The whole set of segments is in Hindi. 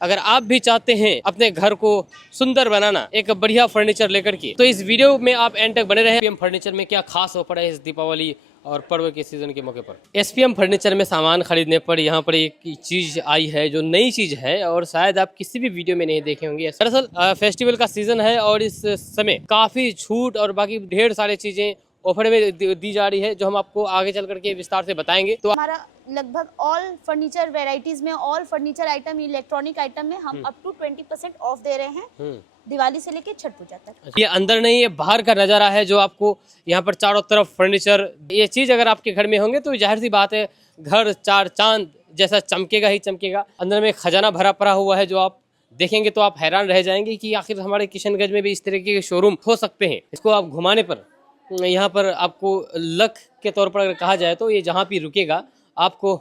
अगर आप भी चाहते हैं अपने घर को सुंदर बनाना एक बढ़िया फर्नीचर लेकर के, तो इस वीडियो में आप एंड तक बने रहे। एसपीएम फर्नीचर में क्या खास ऑफर है इस दीपावली और पर्व के सीजन के मौके पर। एसपीएम फर्नीचर में सामान खरीदने पर यहाँ पर एक चीज आई है जो नई चीज है और शायद आप किसी भी वीडियो में नहीं देखे होंगे। दरअसल फेस्टिवल का सीजन है और इस समय काफी छूट और बाकी ढेर सारी चीजें ऑफर में दी जा रही है, जो हम आपको आगे चल करके विस्तार से बताएंगे। तो हमारा लगभग ऑल फर्नीचर वेराइटीज में, all furniture item, electronic item में हम अप टू 20% ऑफ दे रहे हैं दिवाली से लेके छठ पूजा तक। ये अंदर नहीं, ये बाहर का नजारा है जो आपको यहाँ पर चारों तरफ फर्नीचर। ये चीज अगर आपके घर में होंगे तो जाहिर सी बात है घर चार चांद जैसा चमकेगा ही चमकेगा। अंदर में खजाना भरा पड़ा हुआ है जो आप देखेंगे तो आप हैरान रह जाएंगे कि आखिर हमारे किशनगंज में भी इस तरीके के शोरूम हो सकते हैं। इसको आप घुमाने पर यहाँ पर आपको लक के तौर पर अगर कहा जाए तो ये जहाँ भी रुकेगा आपको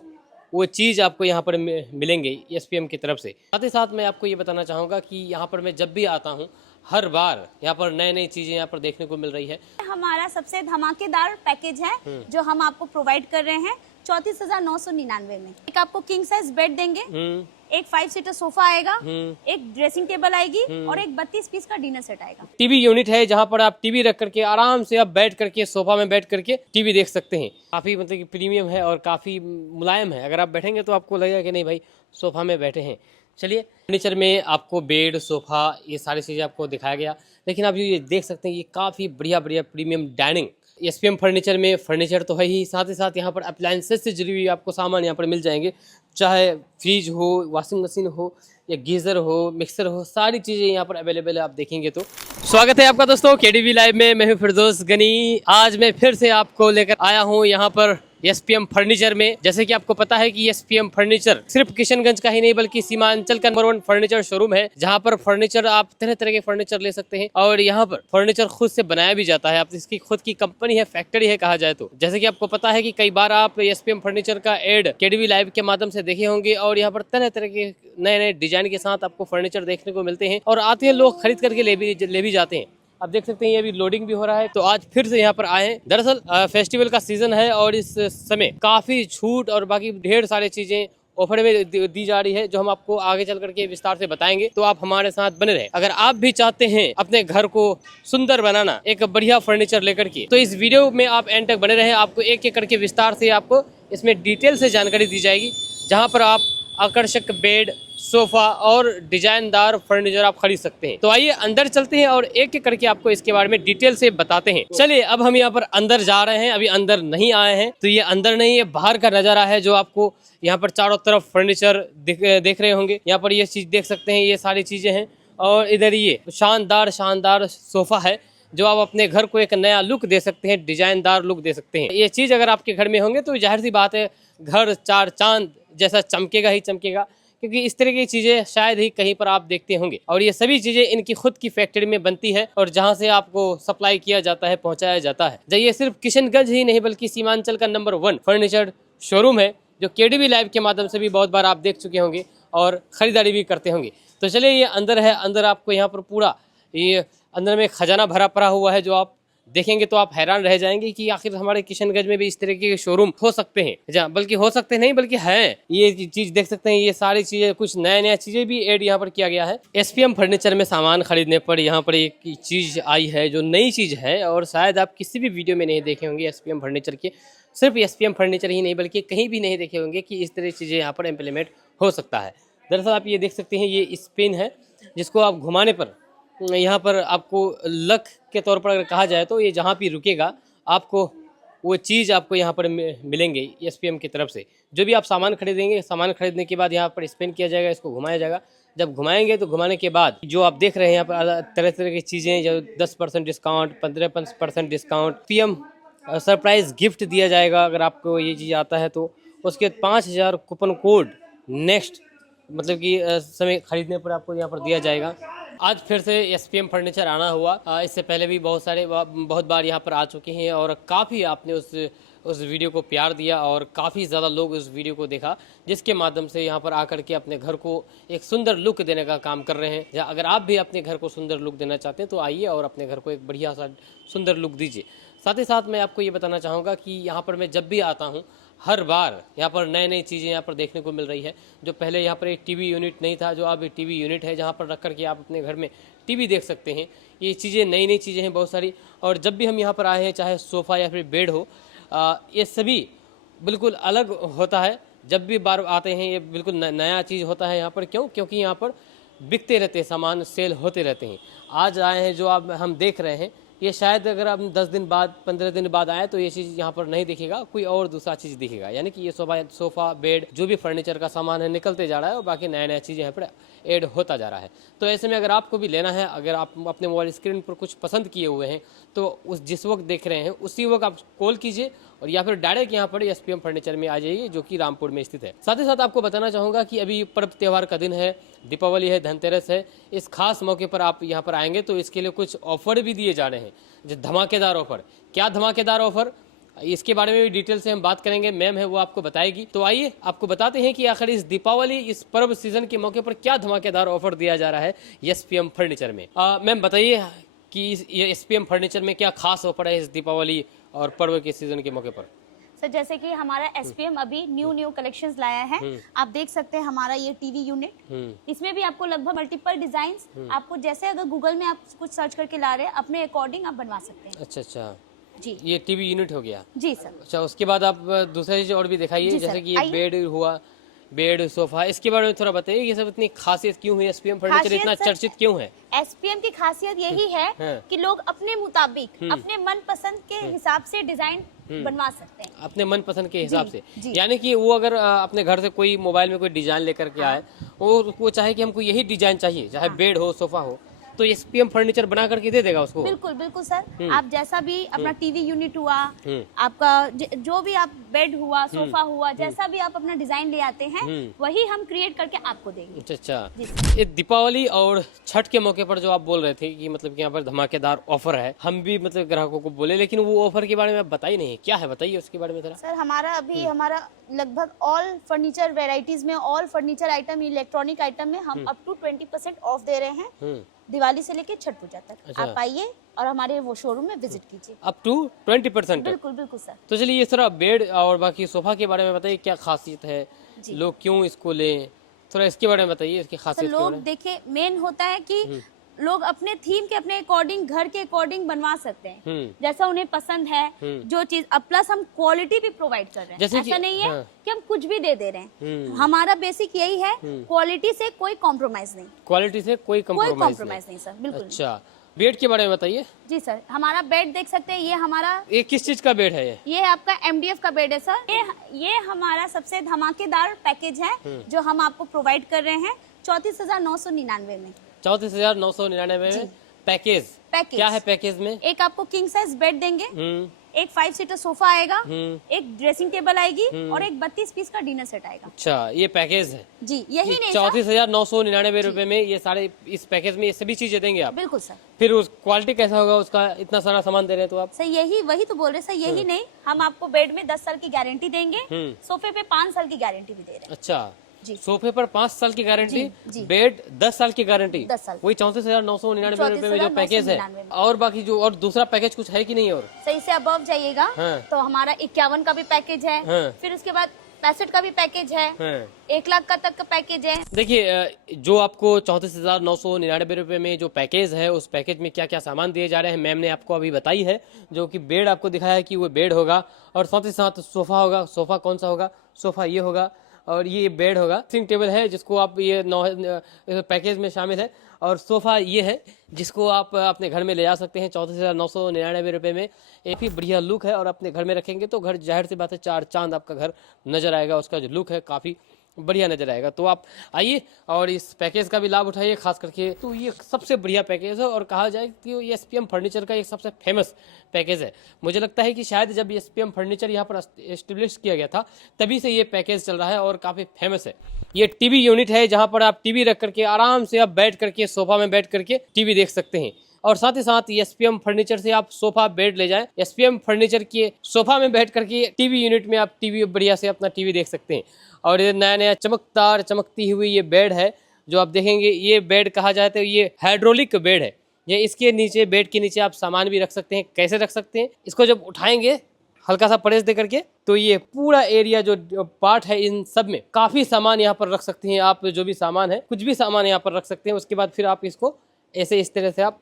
वो चीज़ आपको यहाँ पर मिलेंगे एसपीएम की तरफ से। साथ ही साथ मैं आपको ये बताना चाहूँगा कि यहाँ पर मैं जब भी आता हूँ हर बार यहाँ पर नई नई चीज़ें यहाँ पर देखने को मिल रही है। हमारा सबसे धमाकेदार पैकेज है जो हम आपको प्रोवाइड कर रहे हैं 34,999 में। एक आपको किंग साइज बेड देंगे, एक 5 सीटर सोफा आएगा, एक ड्रेसिंग टेबल आएगी और एक 32 पीस का डिनर सेट आएगा। टीवी यूनिट है जहाँ पर आप टीवी रख करके आराम से आप बैठ करके सोफा में बैठ करके टीवी देख सकते हैं। काफी मतलब कि प्रीमियम है और काफी मुलायम है। अगर आप बैठेंगे तो आपको लगेगा कि नहीं भाई सोफा में बैठे हैं। चलिए, फर्नीचर में आपको बेड, सोफा, ये सारी चीजें आपको दिखाया गया, लेकिन आप ये देख सकते हैं ये काफी बढ़िया बढ़िया प्रीमियम डाइनिंग। एसपीएम फर्नीचर में फर्नीचर तो है ही, साथ ही साथ यहाँ पर अप्लायंसेस से जुड़ी हुई आपको सामान यहाँ पर मिल जाएंगे, चाहे फ्रिज हो, वॉशिंग मशीन हो या गीज़र हो, मिक्सर हो, सारी चीज़ें यहाँ पर अवेलेबल है। आप देखेंगे तो स्वागत है आपका दोस्तों केडीवी लाइव में। मैं हूँ फिरदौस गनी। आज मैं फिर से आपको लेकर आया हूँ यहाँ पर एसपीएम फर्नीचर में। जैसे कि आपको पता है कि एसपीएम फर्नीचर सिर्फ किशनगंज का ही नहीं बल्कि सीमांचल का नंबर 1 फर्नीचर शोरूम है, जहाँ पर फर्नीचर आप तरह तरह के फर्नीचर ले सकते हैं और यहाँ पर फर्नीचर खुद से बनाया भी जाता है। आप इसकी खुद की कंपनी है, फैक्ट्री है कहा जाए तो। जैसे कि आपको पता है कि कई बार आप एसपीएम फर्नीचर का एड केडीवी लाइव के माध्यम से देखे होंगे और यहाँ पर तरह तरह के नए नए डिजाइन के साथ आपको फर्नीचर देखने को मिलते हैं और आते हैं लोग खरीद करके ले भी जाते हैं। आप देख सकते हैं ये अभी लोडिंग भी हो रहा है। तो आज फिर से यहाँ पर आए हैं। दरअसल फेस्टिवल का सीजन है और इस समय काफी छूट और बाकी ढेर सारी चीजें ऑफर में दी जा रही है, जो हम आपको आगे चल करके विस्तार से बताएंगे। तो आप हमारे साथ बने रहे। अगर आप भी चाहते हैं अपने घर को सुंदर बनाना एक बढ़िया फर्नीचर लेकर के, तो इस वीडियो में आप एंड तक बने रहे। आपको एक एक करके विस्तार से आपको इसमें डिटेल से जानकारी दी जाएगी, जहाँ पर आप आकर्षक बेड, सोफा और डिजाइनदार फर्नीचर आप खरीद सकते हैं। तो आइए अंदर चलते हैं और एक एक करके आपको इसके बारे में डिटेल से बताते हैं। चलिए, अब हम यहाँ पर अंदर जा रहे हैं। अभी अंदर नहीं आए हैं, तो ये अंदर नहीं, ये बाहर का नजारा है जो आपको यहाँ पर चारों तरफ फर्नीचर देख रहे होंगे। यहाँ पर ये चीज देख सकते हैं, ये सारी चीजें हैं और इधर ये शानदार शानदार सोफा है जो आप अपने घर को एक नया लुक दे सकते हैं, डिजाइनदार लुक दे सकते हैं। ये चीज अगर आपके घर में होंगे तो जाहिर सी बात है घर चार चांद जैसा चमकेगा ही चमकेगा, क्योंकि इस तरह की चीजें शायद ही कहीं पर आप देखते होंगे। और ये सभी चीजें इनकी खुद की फैक्ट्री में बनती है और जहां से आपको सप्लाई किया जाता है, पहुंचाया जाता है। ये सिर्फ किशनगंज ही नहीं बल्कि सीमांचल का नंबर 1 फर्नीचर शोरूम है, जो केडीवी लाइव के माध्यम से भी बहुत बार आप देख चुके होंगे और खरीदारी भी करते होंगे। तो चलिए, ये अंदर है। अंदर आपको यहाँ पर पूरा ये अंदर में खजाना भरा पड़ा हुआ है, जो आप देखेंगे तो आप हैरान रह जाएंगे कि आखिर हमारे किशनगंज में भी इस तरीके के शोरूम हो सकते हैं। बल्कि हो सकते नहीं बल्कि हैं। ये चीज देख सकते हैं, ये सारी चीजें, कुछ नया नया चीजें भी ऐड यहाँ पर किया गया है। एसपीएम फर्नीचर में सामान खरीदने पर यहाँ पर एक चीज आई है जो नई चीज है और शायद आप किसी भी वीडियो में नहीं देखे होंगे एसपीएम फर्नीचर के। सिर्फ एसपीएम फर्नीचर ही नहीं बल्कि कहीं भी नहीं देखे होंगे कि इस तरह की चीजें यहाँ पर इम्प्लीमेंट हो सकता है। दरअसल आप ये देख सकते हैं, ये स्पिन है जिसको आप घुमाने पर यहाँ पर आपको लक के तौर पर अगर कहा जाए तो ये जहाँ भी रुकेगा आपको वो चीज़ आपको यहाँ पर मिलेंगे एसपीएम की तरफ से। जो भी आप सामान खरीदेंगे, सामान खरीदने के बाद यहाँ पर स्पिन किया जाएगा, इसको घुमाया जाएगा। जब घुमाएंगे तो घुमाने के बाद जो आप देख रहे हैं यहाँ पर तरह तरह की चीज़ें, जो 10% discount, 15% discount, PM surprise gift दिया जाएगा। अगर आपको ये चीज़ आता है तो उसके 5000 कूपन कोड नेक्स्ट मतलब कि समय खरीदने पर आपको यहाँ पर दिया जाएगा। आज फिर से एसपीएम फर्नीचर आना हुआ। इससे पहले भी बहुत बार यहाँ पर आ चुके हैं और काफ़ी आपने उस वीडियो को प्यार दिया और काफ़ी ज़्यादा लोग उस वीडियो को देखा, जिसके माध्यम से यहाँ पर आकर के अपने घर को एक सुंदर लुक देने का काम कर रहे हैं। अगर आप भी अपने घर को सुंदर लुक देना चाहते हैं तो आइए और अपने घर को एक बढ़िया सा सुंदर लुक दीजिए। साथ ही साथ मैं आपको ये बताना चाहूँगा कि यहाँ पर मैं जब भी आता हूँ हर बार यहाँ पर नई नई चीज़ें यहाँ पर देखने को मिल रही है। जो पहले यहाँ पर एक टीवी यूनिट नहीं था, जो अब एक टीवी यूनिट है जहाँ पर रख करके आप अपने घर में टीवी देख सकते हैं। ये चीज़ें नई नई चीज़ें हैं बहुत सारी। और जब भी हम यहाँ पर आए हैं, चाहे सोफ़ा या फिर बेड हो, ये सभी बिल्कुल अलग होता है। जब भी बार आते हैं ये बिल्कुल नया चीज़ होता है यहाँ पर। क्यों? क्योंकि यहाँ पर बिकते रहते हैं सामान, सेल होते रहते हैं। आज आए हैं जो आप हम देख रहे हैं, ये शायद अगर आप 10 दिन बाद 15 दिन बाद आए तो ये चीज़ यहाँ पर नहीं दिखेगा, कोई और दूसरा चीज़ दिखेगा। यानी कि ये सोफ़ा बेड जो भी फर्नीचर का सामान है निकलते जा रहा है और बाकी नया नया चीज़ यहाँ पर ऐड होता जा रहा है। तो ऐसे में अगर आपको भी लेना है, अगर आप अपने मोबाइल स्क्रीन पर कुछ पसंद किए हुए हैं तो उस जिस वक्त देख रहे हैं उसी वक्त आप कॉल कीजिए और या फिर डायरेक्ट यहाँ पर एसपीएम फर्नीचर में आ जाइए, जो कि रामपुर में स्थित है। साथ ही साथ आपको बताना चाहूँगा कि अभी पर्व त्यौहार का दिन है, दीपावली है, धनतेरस है। इस खास मौके पर आप यहाँ पर आएंगे तो इसके लिए कुछ ऑफर भी दिए जा रहे हैं, जो धमाकेदार ऑफर। क्या धमाकेदार ऑफर, इसके बारे में भी डिटेल से हम बात करेंगे। मैम है वो आपको बताएगी। तो आइए आपको बताते हैं कि आखिर इस दीपावली, इस पर्व सीजन के मौके पर क्या धमाकेदार ऑफर दिया जा रहा है एसपीएम फर्नीचर में। मैम बताइए कि ये एसपीएम फर्नीचर में क्या खास ऑफर है इस दीपावली और पर्व के सीजन के मौके पर। सर जैसे कि हमारा एसपीएम अभी न्यू कलेक्शंस लाया है। आप देख सकते हैं हमारा ये टीवी यूनिट, इसमें भी आपको लगभग मल्टीपल डिजाइन्स, आपको जैसे अगर गूगल में आप कुछ सर्च करके ला रहे हैं अपने अकॉर्डिंग आप बनवा सकते हैं। अच्छा जी, ये टीवी यूनिट हो गया। जी सर। अच्छा, उसके बाद आप दूसरी चीज और भी दिखाइए, जैसे कि ये बेड हुआ, बेड सोफा, इसके बारे में थोड़ा बताइए। ये सब इतनी खासियत क्यों है, एसपीएम फर्नीचर इतना चर्चित क्यों है? एसपीएम की खासियत यही है कि लोग अपने मुताबिक अपने मन पसंद के हिसाब से डिजाइन बनवा सकते हैं, अपने मन पसंद के हिसाब से। यानी कि वो अगर अपने घर से कोई मोबाइल में कोई डिजाइन लेकर के आए, वो चाहे कि हमको यही डिजाइन चाहिए, चाहे बेड हो सोफा हो, तो एसपीएम फर्नीचर बना करके दे देगा उसको। बिल्कुल बिल्कुल सर। आप जैसा भी अपना टीवी यूनिट हुआ, आपका जो भी आप बेड हुआ, सोफा हुआ, जैसा भी आप अपना डिजाइन ले आते हैं वही हम क्रिएट करके आपको देंगे। अच्छा, ये दीपावली और छठ के मौके पर जो आप बोल रहे थे कि मतलब कि यहाँ पर धमाकेदार ऑफर है, हम भी मतलब ग्राहकों को बोले, लेकिन वो ऑफर के बारे में आप बताई नहीं, क्या है बताइए उसके बारे में थोड़ा। सर हमारा अभी हमारा लगभग ऑल फर्नीचर वेराइटीज में, all furniture item, electronic item में हम अप टू 20% ऑफ दे रहे हैं दिवाली से लेके छठ पूजा तक। अच्छा। आप आइए और हमारे वो शोरूम में विजिट कीजिए। Up to 20%? बिल्कुल बिल्कुल सर। तो चलिए ये थोड़ा बेड और बाकी सोफा के बारे में बताइए, क्या खासियत है, लोग क्यों इसको लें, थोड़ा इसके बारे में बताइए, इसकी खासियत। लोग देखिए, मेन होता है कि लोग अपने थीम के अपने अकॉर्डिंग, घर के अकॉर्डिंग बनवा सकते हैं जैसा उन्हें पसंद है जो चीज। अब प्लस हम क्वालिटी भी प्रोवाइड कर रहे हैं, ऐसा नहीं है कि हम कुछ भी दे रहे हैं। हमारा बेसिक यही है, क्वालिटी से कोई कॉम्प्रोमाइज नहीं। क्वालिटी से कोई कॉम्प्रोमाइज नहीं सर, बिल्कुल। अच्छा, बेड के बारे में बताइए। जी सर, हमारा बेड देख सकते हैं, ये हमारा, ये किस चीज का बेड है? ये आपका एमडीएफ का बेड है सर। ये हमारा सबसे धमाकेदार पैकेज है जो हम आपको प्रोवाइड कर रहे हैं 34,999 में। 34,999 में पैकेज। क्या है पैकेज में? एक आपको किंग साइज बेड देंगे, एक 5 सीटर सोफा आएगा, एक ड्रेसिंग टेबल आएगी और एक 32 पीस का डिनर सेट आएगा। अच्छा, ये पैकेज है जी। यही नहीं, 34,999 रुपए में ये सारे, इस पैकेज में ये सभी चीजें देंगे आप? बिल्कुल सर। फिर उस क्वालिटी कैसा होगा उसका, इतना सारा सामान दे रहे हैं तो आप? सर यही, वही तो बोल रहे सर, यही नहीं, हम आपको बेड में 10 साल की गारंटी देंगे, सोफे पे 5 साल की गारंटी भी दे रहे हैं। अच्छा, सोफे पर 5 साल की गारंटी, बेड 10 साल की गारंटी, 10 साल। वही 34,999 रुपए में जो पैकेज है। और बाकी जो और दूसरा पैकेज कुछ है कि नहीं? और सही से अबव जाइएगा तो हमारा 51 का भी पैकेज है, फिर उसके बाद 65 का भी पैकेज है, 1 लाख का तक का पैकेज है। देखिए, जो आपको 34,999 रुपए में जो पैकेज है, उस पैकेज में क्या क्या सामान दिए जा रहे हैं मैम ने आपको अभी बताई है। जो कि बेड आपको दिखाया है कि वो बेड होगा, और साथ ही साथ सोफा होगा। सोफा कौन सा होगा? सोफा ये होगा, और ये बेड होगा। ड्रेसिंग टेबल है जिसको आप, ये पैकेज में शामिल है, और सोफा ये है जिसको आप अपने घर में ले जा सकते हैं 34,999 रुपए में। एक ही बढ़िया लुक है, और अपने घर में रखेंगे तो घर, जाहिर सी बात है, 4 चांद आपका घर नजर आएगा। उसका जो लुक है काफी बढ़िया नजर आएगा। तो आप आइए और इस पैकेज का भी लाभ उठाइए, खास करके तो ये सबसे बढ़िया पैकेज है, और कहा जाए कि ये एसपीएम फर्नीचर का एक सबसे फेमस पैकेज है। मुझे लगता है कि शायद जब एसपीएम फर्नीचर यहाँ पर एस्टेब्लिश किया गया था तभी से ये पैकेज चल रहा है और काफी फेमस है। ये टीवी यूनिट है जहाँ पर आप टीवी रख करके आराम से आप बैठ करके, सोफा में बैठ करके टीवी देख सकते हैं। और साथ ही साथ एसपीएम फर्नीचर से आप सोफा बेड ले जाएं, एसपीएम फर्नीचर के सोफा में बैठ करके टीवी यूनिट में आप टीवी बढ़िया से अपना टीवी देख सकते हैं। और ये नया नया चमकदार, चमकती हुई ये बेड है जो आप देखेंगे। ये बेड कहा जाए तो ये हाइड्रोलिक बेड है। ये इसके नीचे, बेड के नीचे आप सामान भी रख सकते हैं। कैसे रख सकते हैं? इसको जब उठाएंगे, हल्का सा प्रेस दे करके, तो ये पूरा एरिया जो पार्ट है इन सब में काफ़ी सामान यहाँ पर रख सकते हैं आप। जो भी सामान है, कुछ भी सामान यहाँ पर रख सकते हैं। उसके बाद फिर आप इसको ऐसे इस तरह से आप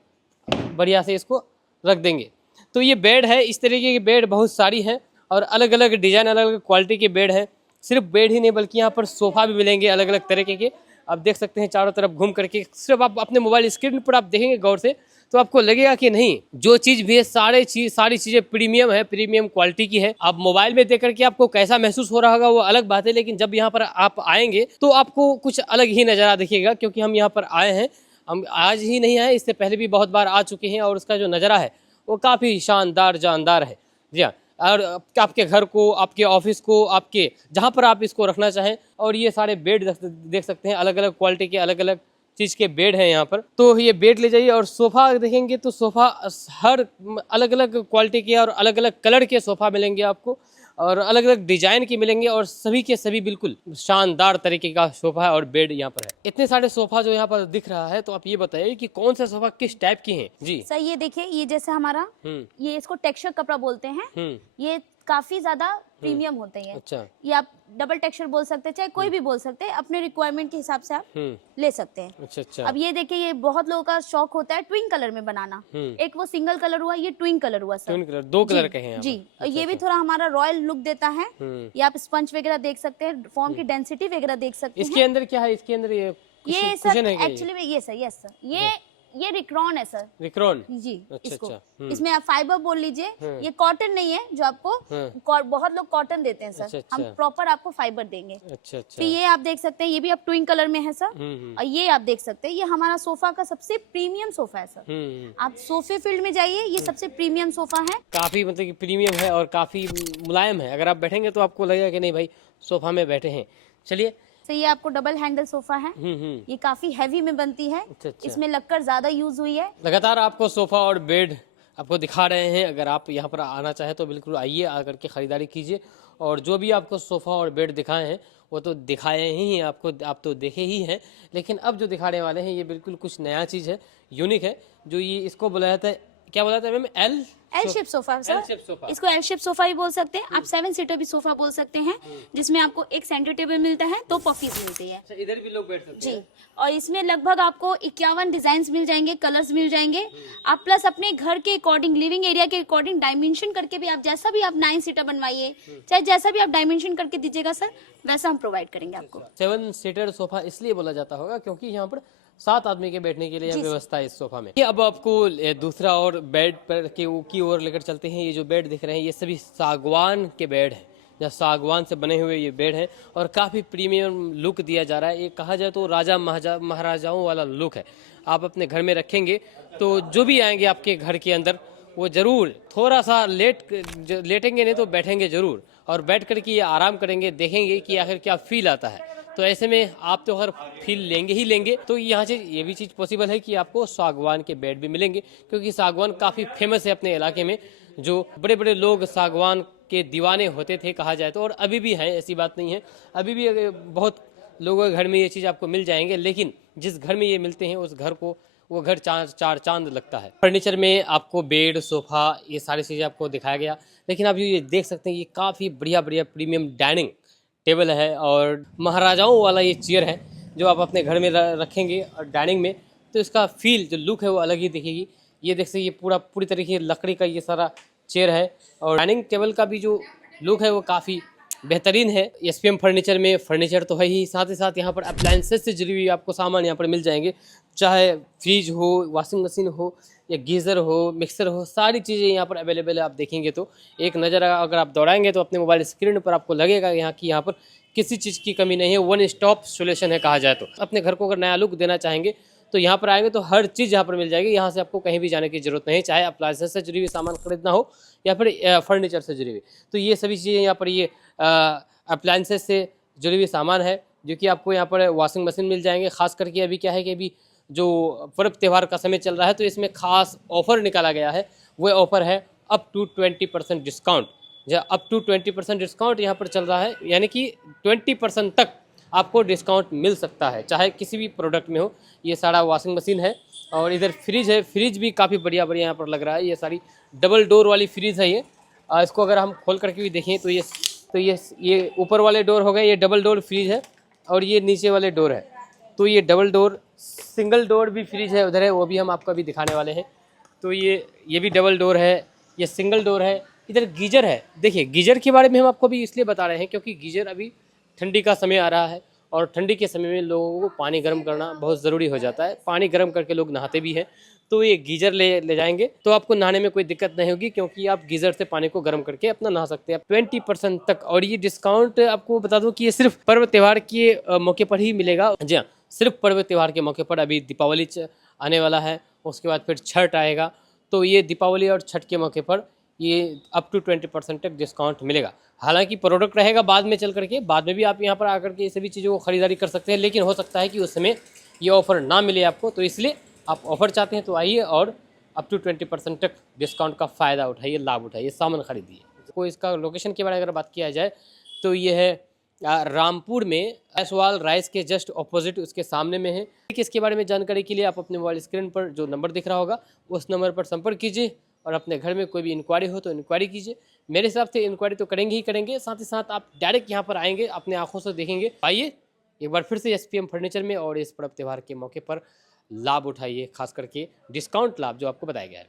बढ़िया से इसको रख देंगे। तो ये बेड है, इस तरीके की बेड बहुत सारी हैं और अलग अलग डिज़ाइन, अलग अलग क्वालिटी के बेड हैं। सिर्फ बेड ही नहीं बल्कि यहाँ पर सोफ़ा भी मिलेंगे अलग अलग तरीके के। आप देख सकते हैं चारों तरफ घूम करके, सिर्फ आप अपने मोबाइल स्क्रीन पर आप देखेंगे गौर से तो आपको लगेगा कि नहीं, जो चीज़ भी है सारी चीज़ें प्रीमियम है, प्रीमियम क्वालिटी की है। आप मोबाइल में देख करके आपको कैसा महसूस हो रहा होगा वो अलग बात है, लेकिन जब यहाँ पर आप आएंगे तो आपको कुछ अलग ही नज़ारा दिखेगा। क्योंकि हम यहाँ पर आए हैं, हम आज ही नहीं आए, इससे पहले भी बहुत बार आ चुके हैं और उसका जो नज़ारा है वो काफ़ी शानदार जानदार है। जी हाँ, और आपके घर को, आपके ऑफिस को, आपके जहाँ पर आप इसको रखना चाहें। और ये सारे बेड देख सकते हैं, अलग अलग क्वालिटी के, अलग अलग चीज़ के बेड हैं यहाँ पर। तो ये बेड ले जाइए। और सोफ़ा देखेंगे तो सोफ़ा हर अलग अलग क्वालिटी के और अलग अलग कलर के सोफ़ा मिलेंगे आपको और अलग अलग डिजाइन के मिलेंगे और सभी के सभी बिल्कुल शानदार तरीके का सोफ़ा और बेड यहाँ पर है। इतने सारे सोफ़ा जो यहाँ पर दिख रहा है, तो आप ये बताइए कि कौन सा सोफ़ा किस टाइप की हैं? जी सर, ये देखिए, ये जैसे हमारा ये इसको टेक्सचर कपड़ा बोलते हैं। ये काफी ज्यादा प्रीमियम होते हैं। अच्छा, ये आप डबल टेक्सचर बोल सकते हैं, चाहे कोई भी बोल सकते हैं, अपने रिक्वायरमेंट के हिसाब से आप ले सकते हैं। अच्छा अच्छा। अब ये देखिए, ये बहुत लोगों का शौक होता है ट्विन कलर में बनाना। एक वो सिंगल कलर हुआ, ये ट्विन कलर हुआ सर। ट्विन कलर, दो कलर के हैं जी। और ये भी थोड़ा हमारा रॉयल लुक देता है। ये आप स्पंज वगैरह देख सकते हैं, फॉर्म की डेंसिटी वगैरह देख सकते हैं। इसके अंदर क्या है? इसके अंदर ये सर एक्चुअली में ये सर, यस सर, ये रिक्रॉन है सर। रिक्रॉन जी। अच्छा, इसको अच्छा। इसमें आप फाइबर बोल लीजिए। ये कॉटन नहीं है जो आपको बहुत लोग कॉटन देते हैं सर। अच्छा, हम प्रॉपर आपको फाइबर देंगे। अच्छा अच्छा। तो ये आप देख सकते हैं, ये भी आप ट्विन कलर में है सर। और ये आप देख सकते हैं, ये हमारा सोफा का सबसे प्रीमियम सोफा है सर। आप सोफे फील्ड में जाइए, ये सबसे प्रीमियम सोफा है। काफी मतलब कि प्रीमियम है और काफी मुलायम है। अगर आप बैठेंगे तो आपको लगेगा कि नहीं भाई सोफा में बैठे हैं। चलिए, तो ये आपको डबल हैंडल सोफा है। ये काफी हैवी में बनती है। अच्छा, अच्छा। इसमें लक्कर ज्यादा यूज हुई है। लगातार आपको सोफा और बेड आपको दिखा रहे हैं। अगर आप यहाँ पर आना चाहें तो बिल्कुल आइए, आकर के खरीदारी कीजिए। और जो भी आपको सोफा और बेड दिखाए हैं वो तो दिखाए ही हैं आपको, आप तो देखे ही हैं। लेकिन अब जो दिखाने वाले हैं ये बिल्कुल कुछ नया चीज़ है, यूनिक है। जो ये इसको बुलाया था, क्या बोला था ma'am? L shape sofa sir. Shape sofa. इसको एल शेप सोफा भी बोल सकते हैं आप, 7 सीटर भी सोफा बोल सकते हैं, जिसमें आपको एक सेंटर टेबल मिलता है, 2 पफीज मिलती है। अच्छा, इधर भी लोग बैठ सकते हैं जी। और इसमें लगभग आपको 51 डिजाइन मिल जाएंगे, कलर्स मिल जाएंगे। आप प्लस अपने घर के अकॉर्डिंग, लिविंग एरिया के अकॉर्डिंग डायमेंशन करके भी आप जैसा भी आप 9 सीटर बनवाइए, चाहे जैसा भी आप डायमेंशन करके दीजिएगा सर, वैसा हम प्रोवाइड करेंगे आपको। 7 सीटर सोफा इसलिए बोला जाता होगा क्योंकि यहाँ पर 7 आदमी के बैठने के लिए व्यवस्था है इस सोफा में। अब आपको दूसरा और बेड पर की ओर लेकर चलते हैं। ये जो बेड दिख रहे हैं ये सभी सागवान के बेड हैं, या सागवान से बने हुए ये बेड हैं और काफ़ी प्रीमियम लुक दिया जा रहा है। ये कहा जाए तो राजा महाराजाओं वाला लुक है। आप अपने घर में रखेंगे तो जो भी आएंगे आपके घर के अंदर वो ज़रूर थोड़ा सा लेटेंगे नहीं तो बैठेंगे ज़रूर, और बैठ कर के ये आराम करेंगे, देखेंगे कि आखिर क्या फील आता है। तो ऐसे में आप तो हर फील लेंगे ही लेंगे। तो यहाँ से ये भी चीज़ पॉसिबल है कि आपको सागवान के बेड भी मिलेंगे, क्योंकि सागवान काफ़ी फेमस है अपने इलाके में। जो बड़े बड़े लोग सागवान के दीवाने होते थे कहा जाए तो, और अभी भी हैं, ऐसी बात नहीं है। अभी भी बहुत लोगों के घर में ये चीज़ आपको मिल जाएंगे, लेकिन जिस घर में ये मिलते हैं उस घर को वो घर चार चांद लगता है। फर्नीचर में आपको बेड, सोफ़ा, ये सारी चीज़ें आपको दिखाया गया। लेकिन आप ये देख सकते हैं ये काफ़ी बढ़िया प्रीमियम डाइनिंग टेबल है और महाराजाओं वाला ये चेयर है जो आप अपने घर में रखेंगे और डाइनिंग में, तो इसका फील जो लुक है वो अलग ही दिखेगी। ये देख सकते ये पूरी तरीके लकड़ी का ये सारा चेयर है और डाइनिंग टेबल का भी जो लुक है वो काफ़ी बेहतरीन है। एसपीएम फर्नीचर में फर्नीचर तो है ही, साथ ही साथ यहाँ पर अप्लायंसेस से जुड़ी हुई आपको सामान यहाँ पर मिल जाएंगे, चाहे फ्रिज हो, वॉशिंग मशीन हो या गीज़र हो, मिक्सर हो, सारी चीज़ें यहाँ पर अवेलेबल है। आप देखेंगे तो एक नज़र अगर आप दौड़ाएंगे तो अपने मोबाइल स्क्रीन पर आपको लगेगा यहाँ पर किसी चीज़ की कमी नहीं है, वन स्टॉप सोल्यूशन है कहा जाए तो। अपने घर को अगर नया लुक देना चाहेंगे तो यहाँ पर आएंगे तो हर चीज़ यहाँ पर मिल जाएगी। यहाँ से आपको कहीं भी जाने की जरूरत नहीं, चाहे अप्लायंसेस से जुड़ी हुई सामान खरीदना हो या फिर फर्नीचर से जुड़ी हुई, तो ये सभी चीज़ें यहाँ पर ये अप्लायंसेस से जुड़ी हुई सामान है जो कि आपको यहाँ पर वॉशिंग मशीन मिल जाएंगे। खास करके अभी क्या है कि अभी जो पर्व त्यौहार का समय चल रहा है तो इसमें खास ऑफर निकाला गया है। वो ऑफर है अप टू 20% डिस्काउंट, या अप टू 20% डिस्काउंट यहाँ पर चल रहा है, यानी कि 20% तक आपको डिस्काउंट मिल सकता है चाहे किसी भी प्रोडक्ट में हो। ये सारा वॉशिंग मशीन है और इधर फ्रिज है, फ्रिज भी काफ़ी बढ़िया यहाँ पर लग रहा है। ये सारी डबल डोर वाली फ्रिज है ये, इसको अगर हम खोल करके भी देखें तो ये ऊपर वाले डोर हो गए, ये डबल डोर फ्रिज है और ये नीचे वाले डोर है। तो ये डबल डोर, सिंगल डोर भी फ्रिज है उधर है, वो भी हम आपको अभी दिखाने वाले हैं। तो ये भी डबल डोर है, ये सिंगल डोर है। इधर गीजर है। देखिए गीजर के बारे में हम आपको अभी इसलिए बता रहे हैं क्योंकि गीजर अभी ठंडी का समय आ रहा है और ठंडी के समय में लोगों को पानी गर्म करना बहुत ज़रूरी हो जाता है। पानी गर्म करके लोग नहाते भी हैं, तो ये गीजर ले जाएंगे तो आपको नहाने में कोई दिक्कत नहीं होगी क्योंकि आप गीजर से पानी को गर्म करके अपना नहा सकते हैं 20% तक। और ये डिस्काउंट आपको बता दूं कि ये सिर्फ पर्व त्यौहार के मौके पर ही मिलेगा। जी हाँ, सिर्फ पर्व त्यौहार के मौके पर। अभी दीपावली आने वाला है, उसके बाद फिर छठ आएगा, तो ये दीपावली और छठ के मौके पर ये अप टू 20% तक डिस्काउंट मिलेगा। हालांकि प्रोडक्ट रहेगा बाद में चल करके, बाद में भी आप यहाँ पर आकर के सभी चीज़ों को खरीदारी कर सकते हैं, लेकिन हो सकता है कि उस समय ये ऑफ़र ना मिले आपको। तो इसलिए आप ऑफ़र चाहते हैं तो आइए और अप टू 20% तक डिस्काउंट का फ़ायदा उठाइए, लाभ उठाइए, सामान खरीदिए। तो इसका लोकेशन के बारे में अगर बात किया जाए तो ये है रामपुर में, एसवाल राइस के जस्ट ऑपोजिट उसके सामने में है। इसके बारे में जानकारी के लिए आप अपने मोबाइल स्क्रीन पर जो नंबर दिख रहा होगा उस नंबर पर संपर्क कीजिए और अपने घर में कोई भी इंक्वायरी हो तो इंक्वायरी कीजिए। मेरे हिसाब से इंक्वायरी तो करेंगे ही करेंगे, साथ ही साथ आप डायरेक्ट यहाँ पर आएंगे, अपने आंखों से देखेंगे। आइए एक बार फिर से SPM फर्नीचर में और इस पर्व त्यौहार के मौके पर लाभ उठाइए, खास करके डिस्काउंट लाभ जो आपको बताया गया है।